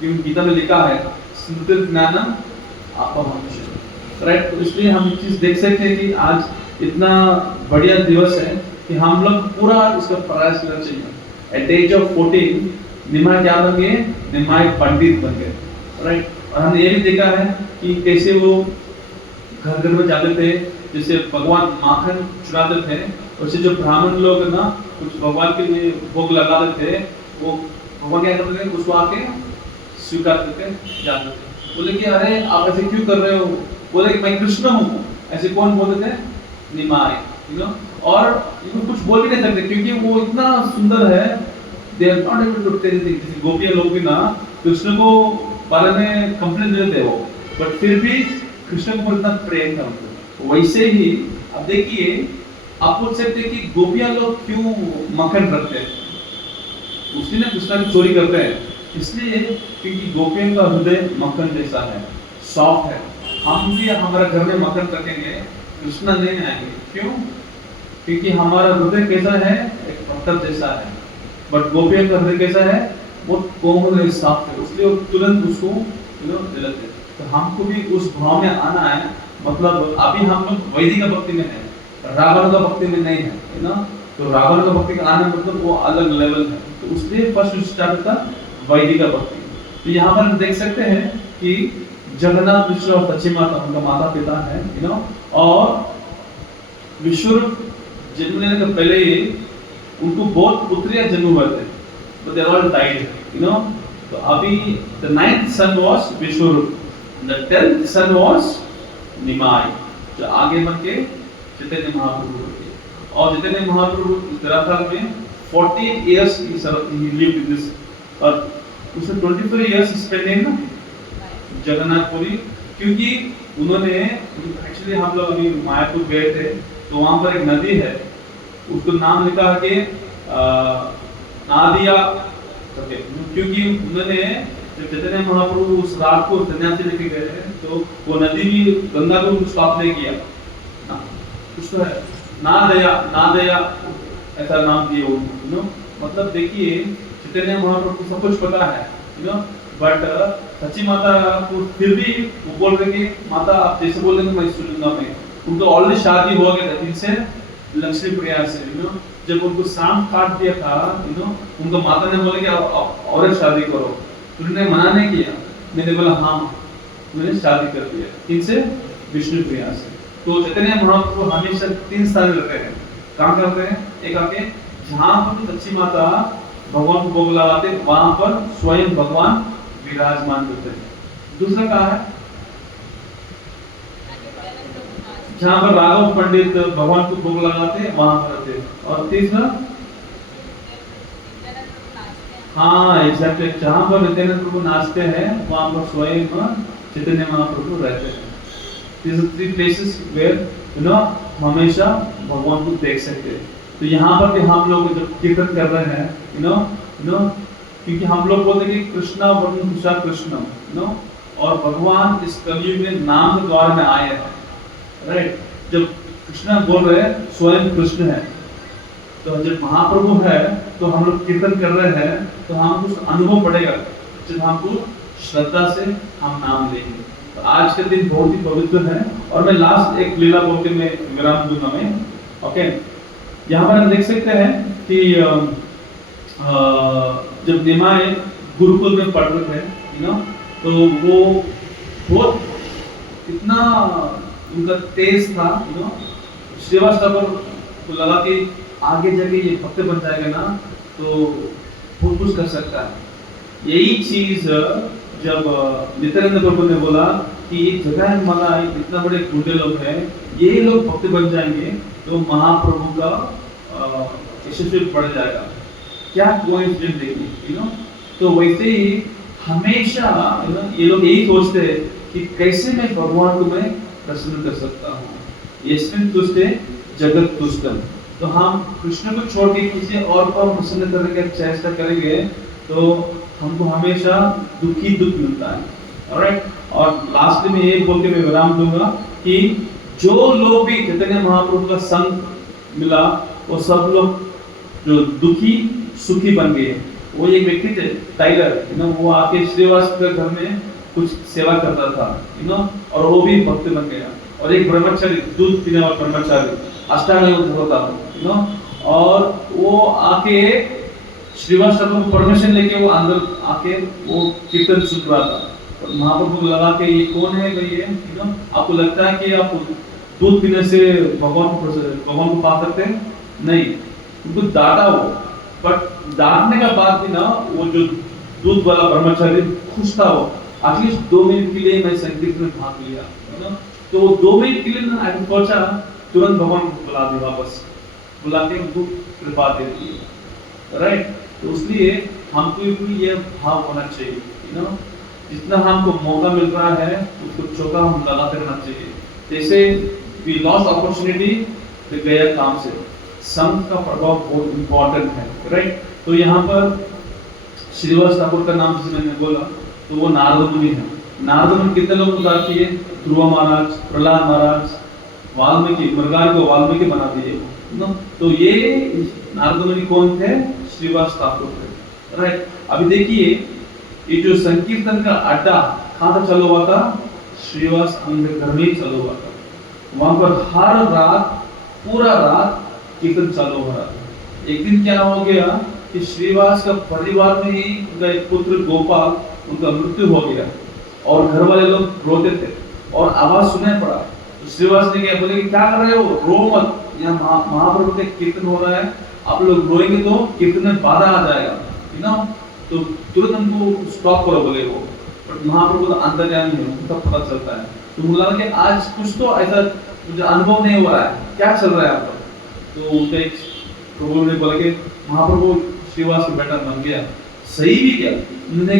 क्योंकि गीता में लिखा है स्मृति ज्ञानम अपहंसते, राइट। तो इसलिए हम चीज देख सकते हैं कि आज इतना बढ़िया दिवस है कि हम लोग पूरा इसका प्रयास करना चाहिए। एट एज ऑफ 14 निमाय क्या बन गए, निमाय पंडित बन गए, राइट। और हमने ये भी देखा है कि कैसे वो घर घर में जाते थे, जैसे भगवान माखन चुराते थे, वैसे जो ब्राह्मण लोग ना कुछ भगवान के लिए भोग लगाते थे, वो भगवान क्या करते थे, उसको आके स्वीकार करके जाते थे। बोले कि अरे आप ऐसे क्यों कर रहे हो, बोले कि मैं कृष्ण हूँ, ऐसे कौन बोलते थे, निमाय, यू नो। और इनको कुछ बोल भी नहीं सकते क्योंकि वो इतना सुंदर है, they are not able to tell anything. जैसे गोपियां लोग भी ना कृष्ण को बारे में कंप्लेंट देते हो, बट फिर भी कृष्ण को इतना प्रेम था उनको। वैसे ही अब देखिए, आप पूछ सकते हैं कि गोपियां लोग क्यों मक्खन रखते हैं, उसने कृष्ण की चोरी करते हैं, इसलिए क्योंकि गोपियों का हृदय मक्खन जैसा है, सॉफ्ट है। हम भी हमारे घर में मक्खन रखेंगे, कृष्ण नहीं आएंगे, क्यों, क्योंकि हमारा हृदय कैसा है, एक पत्थर जैसा है, बट गोपियों का हृदय कैसा है, बहुत कोमल है, सॉफ्ट है, इसलिए वो तुरंत उसको दिलाते हैं। तो हमको भी उस भाव में आना है, मतलब अभी हम लोग वैदिक भक्ति में है, रावण का भक्ति में नहीं है, है ना। तो रावण का भक्ति का आना मतलब वो अलग लेवल है, तो उसलिए फर्स्ट स्टार्ट था वैदिक भक्ति। तो यहाँ पर हम देख सकते हैं कि जगन्नाथ विष्णु और सची माता उनका माता पिता है, यू नो, और विश्वरूप जन्म लेने के पहले ही उनको बहुत पुत्रियां जन्म हुए थे, but they all died, you know. तो अभी the 9th son was Vishwarup, the 10th son was Nimai, जो आगे बढ़ के चैतन्य महाप्रभु थे। और चैतन्य महाप्रभु उत्तराखंड में 48 years he lived in this, और उसने 24 years spent in जगन्नाथपुरी, क्योंकि उन्होंने एक्चुअली हम लोग अभी मायापुर गए थे, तो वहां पर एक नदी है, उसको नाम लिखा है कि नादिया, क्योंकि उन्होंने जब चैतन्य महाप्रभु उस रात को सन्यासी लेके गए थे, तो वो नदी भी गंगा को स्टॉप नहीं किया ना, कुछ तो है नादया ऐसा नाम दिया उनको, यू नो। मतलब देखिए चैतन्य महाप्रभु को सब कुछ पता है, यू नो, बट सची माता को फिर भी वो बोल रहे कि माता आप जैसे बोलेंगे मैं सुनूंगा। मैं उनको ऑलरेडी शादी हो गया था इनसे, लक्ष्मी प्रिया से, यू नो। जब उनको सांप काट दिया था, यू नो, उनको माता ने बोले कि आप और शादी करो, उन्होंने मना नहीं किया, मैंने बोला हाँ, मैंने शादी कर दिया, इनसे विष्णु प्रिया से। तो चैतन्य महाप्रभु हमेशा 3 स्थान रहते हैं, कहाँ करते हैं, एक आके जहाँ पर सच्ची माता भगवान को भोग लगाते वहां पर स्वयं भगवान विराजमान होते हैं। दूसरा कहाँ है, जहाँ पर राघव पंडित भगवान को भोग लगाते वहां पर रहते। और तीसरा हाँ एग्जैक्टली, जहाँ पर नित्यानंद प्रभु नाचते हैं वहाँ पर स्वयं चैतन्य महाप्रभु रहते हैं। These are three places where हमेशा भगवान को देख सकते हैं। तो यहाँ पर भी हम लोग जब कीर्तन कर रहे हैं क्योंकि हम लोग बोलते हैं कि कृष्णा वरुण कृष्णा कृष्ण और भगवान इस कलयुग में नाम के द्वार में आए हैं, राइट। जब कृष्णा बोल रहे हैं स्वयं कृष्ण है, तो जब महाप्रभु है तो हम लोग कीर्तन कर रहे हैं तो हमको कुछ अनुभव पड़ेगा, जब हमको श्रद्धा से हम नाम लेंगे। तो आज के दिन बहुत ही पवित्र है। और मैं लास्ट एक लीला बोल के मैं विराम दूंगा मैं, ओके। यहाँ पर हम देख सकते हैं कि जब निमाय गुरुकुल में पढ़ रहे थे तो वो बहुत इतना उनका तेज था श्रीवास्तव को लगा कि आगे जाके ये भक्त बन जाएगा ना तो बहुत कुछ कर सकता है। यही चीज जब नित्यानंद प्रभु ने बोला कि जगह माला इतना बड़े गुंडे लोग हैं, ये लोग भक्त बन जाएंगे तो महाप्रभु का यशस्वी बढ़ जाएगा। क्या कोइंसिडेंस देखिए तो वैसे ही हमेशा ये लोग यही सोचते हैं कि कैसे मैं भगवान को मैं प्रसन्न कर सकता हूँ। यस्मिन् तुष्टे जगत तुष्टम। तो हम कृष्ण को छोड़ के किसी और को प्रसन्न करने का चेष्टा करेंगे तो हमको हमेशा दुख मिलता है, ऑलराइट। और लास्ट में ये बोल के मैं विराम दूंगा कि जो लोग भी चैतन्य महाप्रभु का संग मिला वो सब लोग जो दुखी सुखी बन गए। वो एक व्यक्ति थे टाइलर, वो आके श्रीवास के घर में कुछ सेवा करता था और वो भी भक्त बन गया। और एक ब्रह्मचारी, दूध पीने वाला ब्रह्मचारी, अष्टांग होता और वो आके श्रीवास को परमिशन लेके वो अंदर आके वो कीर्तन सुन रहा था। और महाप्रभु को लगा कि ये कौन है भाई ये, आपको लगता है कि आप दूध पीने से भगवान को पा सकते हैं? नहीं, उनको डांटा वो, बट डांटने का बाद भी ना वो जो दूध वाला ब्रह्मचारी खुश था। वो एटलीस्ट 2 मिनट के लिए मैं संगीत में भाग लिया तो 2 मिनट के लिए ना आगे पहुंचा, तुरंत भगवान को बुला दिया, वापस बुला के उनको कृपा दे दी, राइट। तो इसलिए हमको भी ये भाव होना चाहिए जितना हमको मौका मिल रहा है उसको चौका हम लगाते रहना चाहिए। जैसे वी लॉस्ट अपॉर्चुनिटी तो गया काम से, संघ का प्रभाव बहुत इंपॉर्टेंट है, राइट। तो यहाँ पर श्रीवास ठाकुर का नाम जिसे मैंने बोला तो वो नारद मुनि है। नारद मुनि कितने लोग उतार किए? ध्रुव महाराज, प्रहलाद महाराज, वाल्मीकि, मृगाल को वाल्मीकि बना दिए तो ये नारद मुनि कौन थे? श्रीवास ठाकुर थे, राइट। अभी देखिए ये जो संकीर्तन का अड्डा कहाँ था चालू हुआ था? श्रीवास उनके घर में चालू हुआ था। वहां पर हर रात पूरा रात कीर्तन चालू हो रहा था। एक दिन क्या हो गया कि श्रीवास का परिवार में ही उनका एक पुत्र गोपाल, उनका मृत्यु हो गया और घर वाले लोग रोते थे और आवाज सुनाई पड़ा। तो श्रीवास ने क्या बोले कि क्या कर रहे हो, रो मत, यहाँ महाप्रभु के कीर्तन हो रहा है, आप लोग रोएंगे तो कीर्तन में बाधा आ जाएगा तो तुरंत हमको स्टॉप करो बोले वो। बट महाप्रभु तो अंतर्यामी है, उनको पता चलता है। तो मुझे लगा कि आज कुछ तो ऐसा मुझे अनुभव नहीं हो रहा है, क्या चल रहा है आप लोग? तो उनका एक प्रभु ने बोला कि महाप्रभु श्रीवास का बेटा बन गया। सही भी क्या? उन्होंने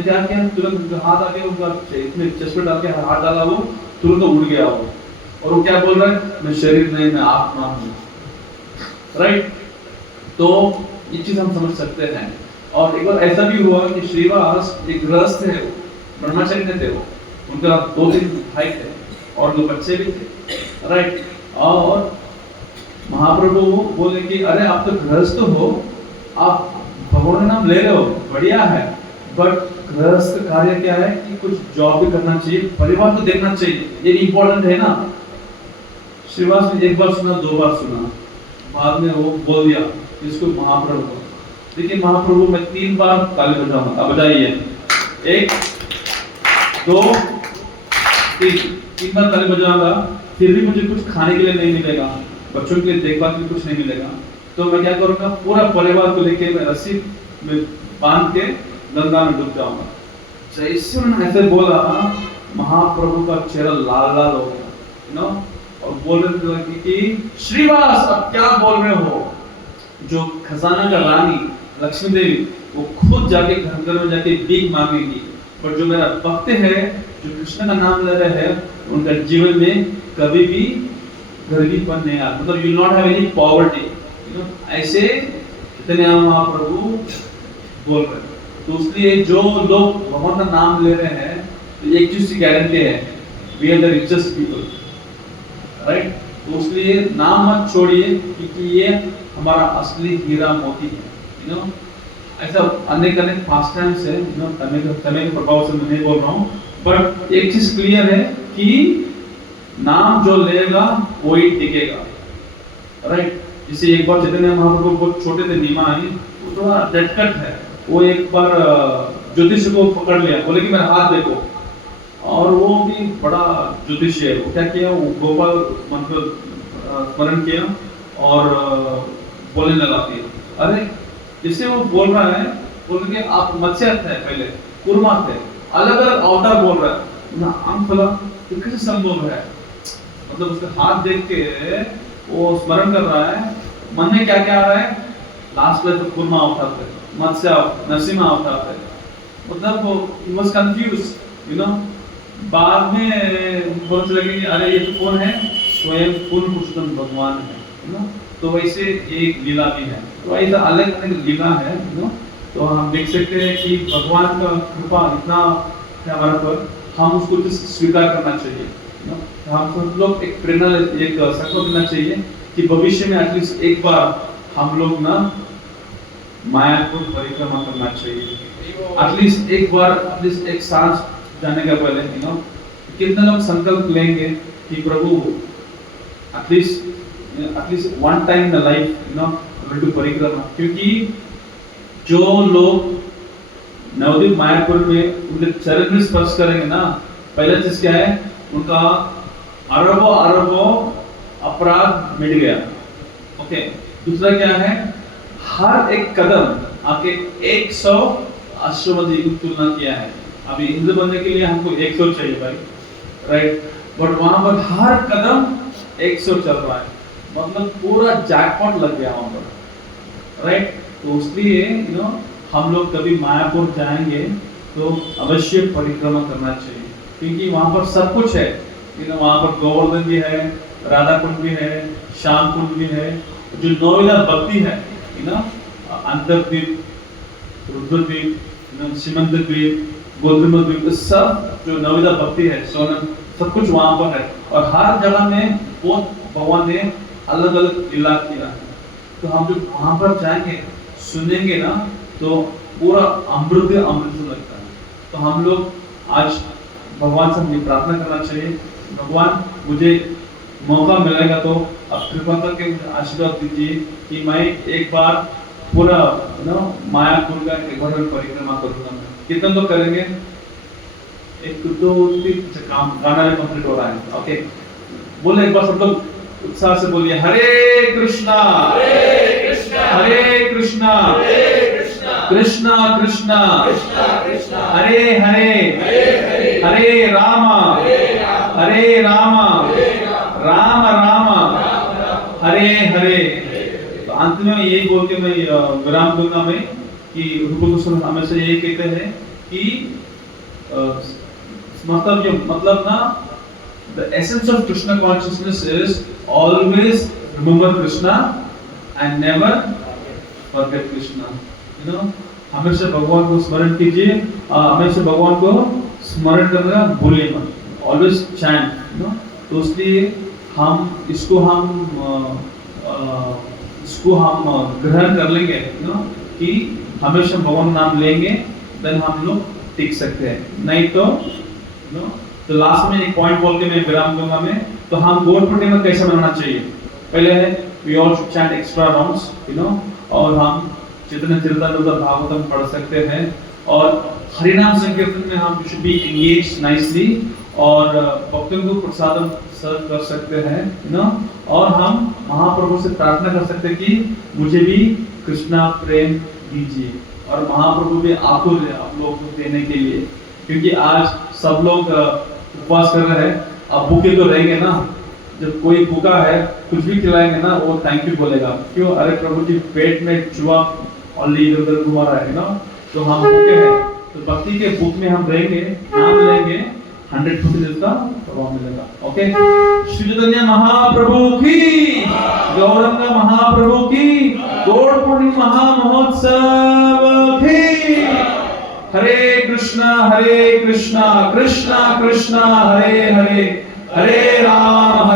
क्या किया, तुरंत उनका हाथ आके उनका इसमें चश्मे डाल के हाथ डाला, वो तुरंत उड़ गया वो। और वो क्या बोल रहा है? मैं शरीर नहीं, मैं आत्मा हूँ, राइट। तो ये चीज हम समझ सकते हैं। और एक बार ऐसा भी हुआ कि श्रीवास एक गृहस्थ है, ब्रह्मचारी थे वो, उनका 2-3 भाई थे और 2 बच्चे भी थे, राइट। और महाप्रभु बोले कि अरे आप तो गृहस्थ हो, आप भगवान का नाम ले रहे हो, बढ़िया है, बट गृहस्थ कार्य क्या है कि कुछ जॉब भी करना चाहिए, परिवार को देखना चाहिए, ये इंपॉर्टेंट है ना। श्रीवास ने एक बार सुना, 2 बार सुना, बाद में वो बोल दिया इसको महाप्रभु। देखिए महाप्रभु मैं 3 बार ताली बजाऊंगा, अब बजाइए, 1 2 3 बार ताली बजाऊंगा, फिर भी मुझे कुछ खाने के लिए नहीं मिलेगा, बच्चों के लिए देखभाल के लिए कुछ नहीं मिलेगा, तो मैं क्या करूंगा, पूरा परिवार को लेके मैं रस्सी में बांध के गंगा में डूब जाऊंगा। जैसे उन्होंने ऐसे बोला, महाप्रभु का चेहरा लाल लाल हो गया और बोल रहे थे कि श्रीवास अब क्या बोल रहे हो, जो खजाना का रानी लक्ष्मी देवी वो खुद जाके घर घर में जाके भीख मांगेगी, पर जो मेरा भक्त है, जो कृष्ण का नाम ले रहे हैं, उनका जीवन में कभी भी गरीबीपन नहीं आया, मतलब you not have any poverty, ऐसे चैतन्य महाप्रभु बोल रहे हैं। तो इसलिए जो लोग भगवान का नाम ले रहे हैं, तो एक चीज की गारंटी है, we are the richest people, right. तो इसलिए नाम मत छोड़िए, क्योंकि ये हमारा असली हीरा मोती है, यू नो। ऐसा अनेक अनेक पास्ट टाइम्स है, यू नो, समय के प्रभाव से मैं नहीं बोल रहा हूँ, बट एक चीज क्लियर है कि नाम जो लेगा वही टिकेगा, राइट। जैसे एक बार चैतन्य महाप्रभु बहुत छोटे थे, नीमा आई, वो थोड़ा डटकट है, वो एक बार ज्योतिष को पकड़ लिया, बोले कि मेरा हाथ देखो, और वो भी बड़ा ज्योतिषी है, वो क्या किया, वो गोपाल मंत्र स्मरण किया और बोलने लगा कि अरे, जिससे वो बोल रहा है, बोल के आप मत्स्य थे, पहले कुर्मा थे, अलग अलग अवतार बोल रहा है ना, आंख खोला तो कैसे संभव है, मतलब उसके हाथ देख के वो स्मरण कर रहा है, मन में क्या क्या आ रहा है, लास्ट में तो कुर्मा अवतार थे, मत्स्य नरसिम्हा अवतार थे, मतलब वो वाज कंफ्यूज, यू नो। बाद में बोलने लगे अरे ये तो कौन है, स्वयं पूर्ण पुरुषोत्तम भगवान है, यू नो। तो वैसे एक लीला भी है, तो ऐसा अलग अलग लीला है, यू नो। तो हम देख सकते हैं कि भगवान का कृपा इतना है हमारे पर, हम उसको स्वीकार करना चाहिए, यू नो। हम सब लोग एक प्रेरणा, एक संकल्प लेना चाहिए कि भविष्य में एटलीस्ट एक बार हम लोग ना मायापुर परिक्रमा करना चाहिए, एटलीस्ट एक बार, एटलीस्ट एक सांस जाने का पहले, यू नो। कितने लोग संकल्प लेंगे कि प्रभु at least one time in life, you know, will do परिक्रमा, क्योंकि जो लोग नवदीप मायापुर में उनके चरण में स्पर्श करेंगे ना, पहला चीज क्या है, उनका अरबों अरबों अपराध मिट गया, ओके। दूसरा क्या है, हर एक कदम आके 100 अश्वमेध की तुलना किया है, अभी इंद्र बनने के लिए हमको 100 चाहिए भाई, राइट, बट वहां पर हर कदम 100 चल रहा है, मतलब पूरा जैकपॉट लग गया वहां पर, राइट। तो इसलिए, यू नो, हम लोग कभी मायापुर जाएंगे तो अवश्य परिक्रमा करना चाहिए, क्योंकि वहां पर सब कुछ है, यू नो। वहां पर गोवर्धन भी है, राधा कुंड भी है, श्याम कुंड भी है, जो नौविधा भक्ति है, यू नो, अंतरद्वीप, रुद्रद्वीप, सीमंत द्वीप, गोद्रुम द्वीप, सब जो नवविधा भक्ति है, सोनम, सब कुछ वहां पर है, और हर जगह में बहुत भगवान ने अलग अलग लीला किया है। तो हम जो वहां पर जाएंगे, सुनेंगे ना, तो पूरा अमृत अमृत लगता है। तो हम लोग आज भगवान से हमें प्रार्थना करना चाहिए, भगवान मुझे मौका मिलेगा तो अब कृपा करके मुझे आशीर्वाद दीजिए कि मैं एक बार पूरा, यू नो, मायापुर का एक बार परिक्रमा करूंगा। कितने लोग करेंगे? 1 2 3 काम, गाना भी कंप्लीट हो रहा है, ओके। बोले एक बार सब लोग उत्साह से बोलिए, हरे कृष्णा हरे कृष्णा हरे कृष्णा कृष्णा कृष्णा हरे हरे हरे रामा राम राम हरे हरे। तो अंत में यही बोल के मैं विराम दूंगा मैं कि रूप गोस्वामी हमेशा यही कहते हैं कि मतलब ना, the essence of Krishna consciousness is always remember Krishna and never forget Krishna, you know। हमेशा भगवान को स्मरण कीजिए, हमेशा भगवान को स्मरण करना भूलिए मत, always chant, you know। तो इसलिए हम इसको हम ग्रहण कर लेंगे, you know, कि हमेशा भगवान नाम लेंगे, देन हम लोग टिक सकते हैं, नहीं तो, you know। तो लास्ट में एक पॉइंट बोल के मैं विराम दूंगा मैं। तो हम गौर पूर्णिमा कैसे मनाना चाहिए? पहले है we all should chant extra rounds, you know, और हम जितने चरितार्थ भागवतम पढ़ सकते हैं, और हरिनाम संकीर्तन में हम शुड बी एंगेज नाइसली, और भक्तों को प्रसादम सर्व कर सकते हैं, यू नो। और हम महाप्रभु से प्रार्थना कर सकते हैं कि मुझे भी कृष्णा प्रेम दीजिए, और महाप्रभु भी आतुर है आप लोगों को देने के लिए, क्योंकि आज सब लोग उपवास कर रहे हैं, अब भूखे तो रहेंगे ना। जब कोई भूखा है, कुछ भी खिलाएंगे ना, वो थैंक यू बोलेगा, क्यों? अरे प्रभु जी पेट में चूहा ऑनली इधर उधर घुमा रहा है ना, तो हम भूखे हैं, तो भक्ति के भूख में हम रहेंगे, नाम लेंगे, 100% का प्रभाव मिलेगा। ओके, श्री चैतन्य महाप्रभु की, गौरंग महाप्रभु की, गौड़ पूर्णिमा महोत्सव की। हरे कृष्णा कृष्णा कृष्णा हरे हरे, हरे राम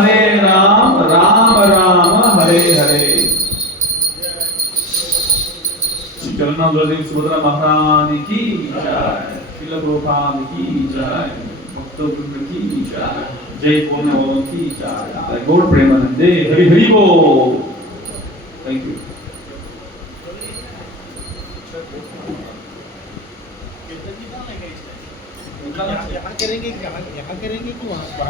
राम राम हरे हरे। श्री चरणों सुभद्रा महारानी की जय, श्रील प्रभुपाद की जय, भक्तों की जय, जय बोलने वालों की जय, गौड़ प्रेमानंदे, हरि हरि बोल। Thank you. यहाँ करेंगे कि वहाँ